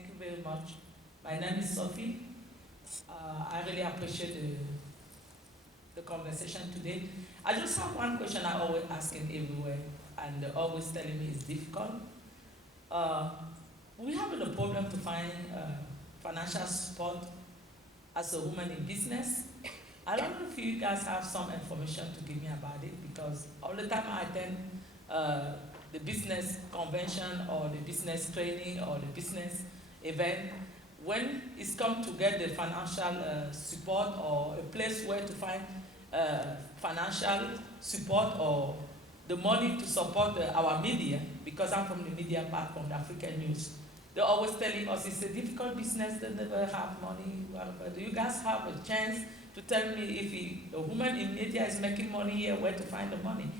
Thank you very much. My name is Sophie. I really appreciate the conversation today. I just have one question I always ask in everywhere, and they're always telling me it's difficult. We having a problem to find financial support as a woman in business. I don't know if you guys have some information to give me about it, because all the time I attend the business convention or the business training or the business event, when it's come to get the financial support or a place where to find financial support or the money to support our media, because I'm from the media part, from the African News, they're always telling us it's a difficult business, they never have money. Well, do you guys have a chance to tell me if a woman in media is making money here, where to find the money?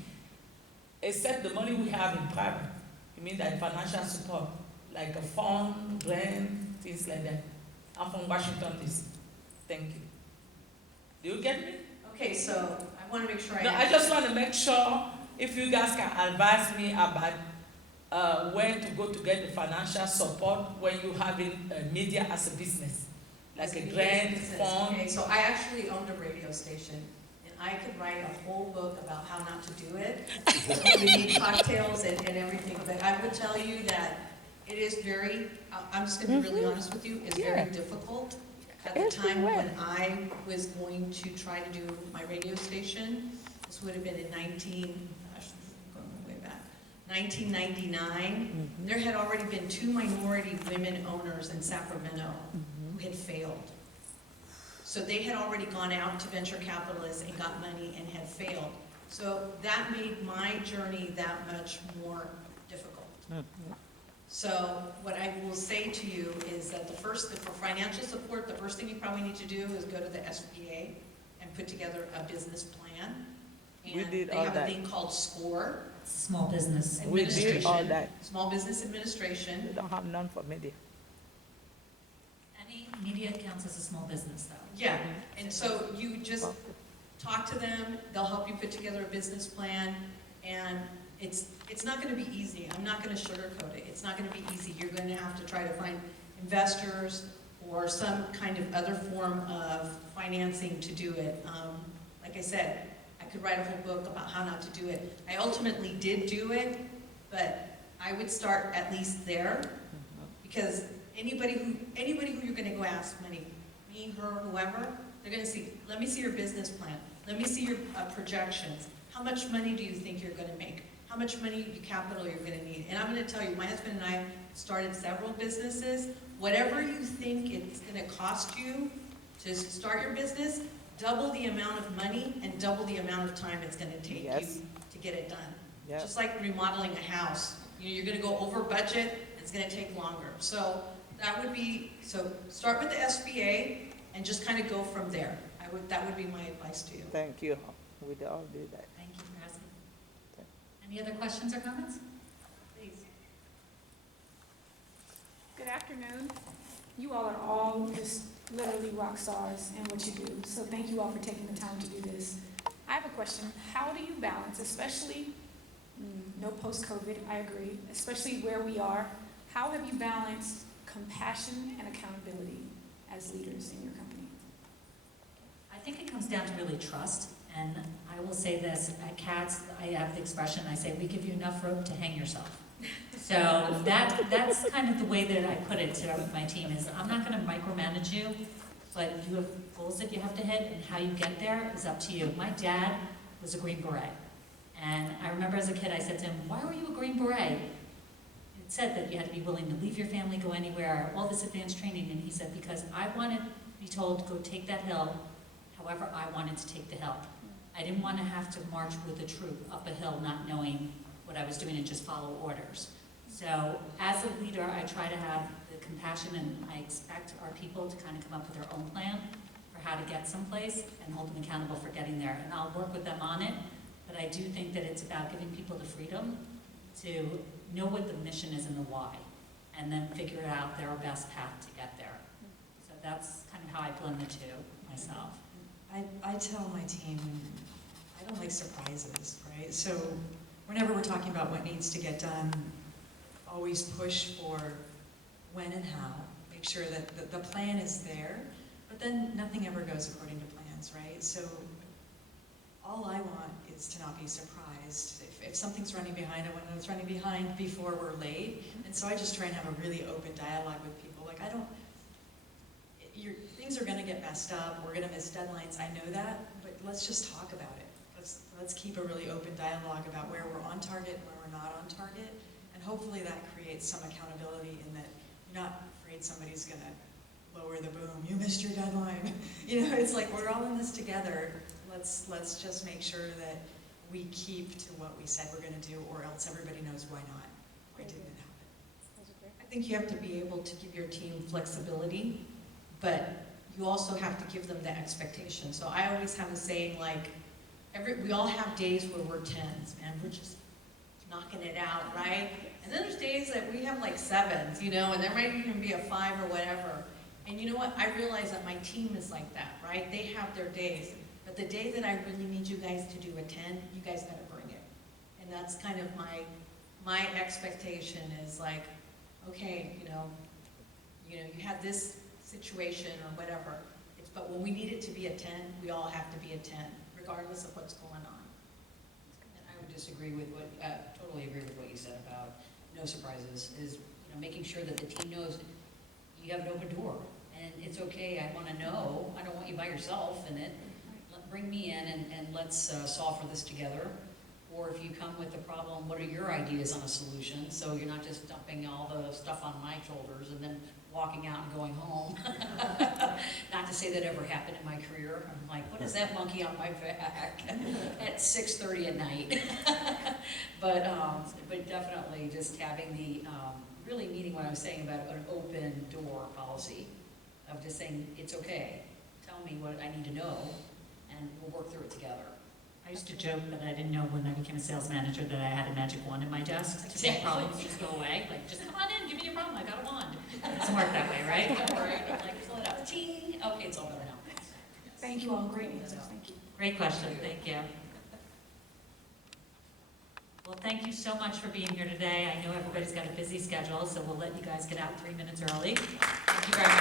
Except the money we have in private. You mean that financial support, like a fund, grant, things like that. I'm from Washington, D.C. Thank you. Do you get me? Okay, so I want to make sure I just want to make sure if you guys can advise me about where to go to get the financial support when you having media as a business, like a grant, fund. Okay, so I actually owned a radio station, and I could write a whole book about how not to do it. We need cocktails and everything, but I will tell you that it is very, I'm just going to be really honest with you, it's very difficult. At the time when I was going to try to do my radio station, this would have been in 1999, there had already been 2 minority women owners in Sacramento who had failed. So they had already gone out to venture capitalists and got money and had failed. So that made my journey that much more difficult. So what I will say to you is that for financial support, the first thing you probably need to do is go to the SBA and put together a business plan. And they have a thing called SCORE. Small Business Administration. We did all that. Small Business Administration. We don't have none for media. Any media counts as a small business, though. Yeah, and so you just talk to them, they'll help you put together a business plan, and it's not going to be easy. I'm not going to sugarcoat it. It's not going to be easy. You're going to have to try to find investors or some kind of other form of financing to do it. Like I said, I could write a whole book about how not to do it. I ultimately did do it, but I would start at least there, because anybody who you're going to go ask money, me, her, whoever, they're going to see, let me see your business plan. Let me see your projections. How much money do you think you're going to make? How much money capital you're going to need? And I'm going to tell you, my husband and I started several businesses. Whatever you think it's going to cost you to start your business, double the amount of money and double the amount of time it's going to take you to get it done. Just like remodeling a house. You're going to go over budget, it's going to take longer. So that would be, so start with the SBA and just kind of go from there. That would be my advice to you. Thank you. We'd all do that. Thank you for asking. Any other questions or comments? Please. Good afternoon. You all are all just literally rock stars in what you do. So thank you all for taking the time to do this. I have a question. How do you balance, especially, no post-COVID, I agree, especially where we are, how have you balanced compassion and accountability as leaders in your company? I think it comes down to really trust. And I will say this, at CATS, I have the expression, I say, we give you enough rope to hang yourself. So that's kind of the way that I put it to my team is, I'm not going to micromanage you, but you have goals that you have to hit, and how you get there is up to you. My dad was a Green Beret. And I remember as a kid, I said to him, why were you a Green Beret? It said that you had to be willing to leave your family, go anywhere, all this advanced training. And he said, because I wanted to be told, go take that hill, however I wanted to take the hill. I didn't want to have to march with a troop up a hill not knowing what I was doing and just follow orders. So as a leader, I try to have the compassion, and I expect our people to kind of come up with their own plan for how to get someplace and hold them accountable for getting there. And I'll work with them on it, but I do think that it's about giving people the freedom to know what the mission is and the why, and then figure out their best path to get there. So that's kind of how I blend the two myself. I tell my team, I don't like surprises, right? So whenever we're talking about what needs to get done, always push for when and how, make sure that the plan is there, but then nothing ever goes according to plans, right? So all I want is to not be surprised. If something's running behind, I want to know it's running behind before we're late. And so I just try and have a really open dialogue with people. Like, things are gonna get messed up, we're gonna miss deadlines, I know that, but let's just talk about it. Let's keep a really open dialogue about where we're on target and where we're not on target. And hopefully that creates some accountability in that you're not afraid somebody's gonna lower the boom, you missed your deadline. You know, it's like we're all in this together. Let's just make sure that we keep to what we said we're gonna do, or else everybody knows why not. Why didn't it happen? I think you have to be able to give your team flexibility, but you also have to give them the expectation. So I always have a saying like, we all have days where we're 10s, man, we're just knocking it out, right? And then there's days that we have like 7s, you know, and there might even be a 5 or whatever. And you know what, I realize that my team is like that, right? They have their days, but the day that I really need you guys to do a 10, you guys gotta bring it. And that's kind of my expectation is like, okay, you know, you have this situation or whatever, but when we need it to be a 10, we all have to be a 10, regardless of what's going on. And I would disagree with totally agree with what you said about no surprises, is, making sure that the team knows you have an open door, and it's okay, I wanna know, I don't want you by yourself in it, bring me in and let's solve for this together. Or if you come with a problem, what are your ideas on a solution? So you're not just dumping all the stuff on my shoulders and then walking out and going home. Not to say that ever happened in my career. I'm like, what is that monkey on my back at 6:30 at night? But definitely just having the, really meaning what I was saying about an open door policy of just saying, it's okay, tell me what I need to know and we'll work through it together. I used to joke that I didn't know when I became a sales manager that I had a magic wand in my desk to make problems just go away. Like, just come on in, give me your problem, I got a wand. It doesn't work that way, right? Don't worry. Like, fill it out. Ting. Okay, it's all better now. Thank you all, great answers, thank you. Great question, thank you. Well, thank you so much for being here today. I know everybody's got a busy schedule, so we'll let you guys get out 3 minutes early. Thank you very much.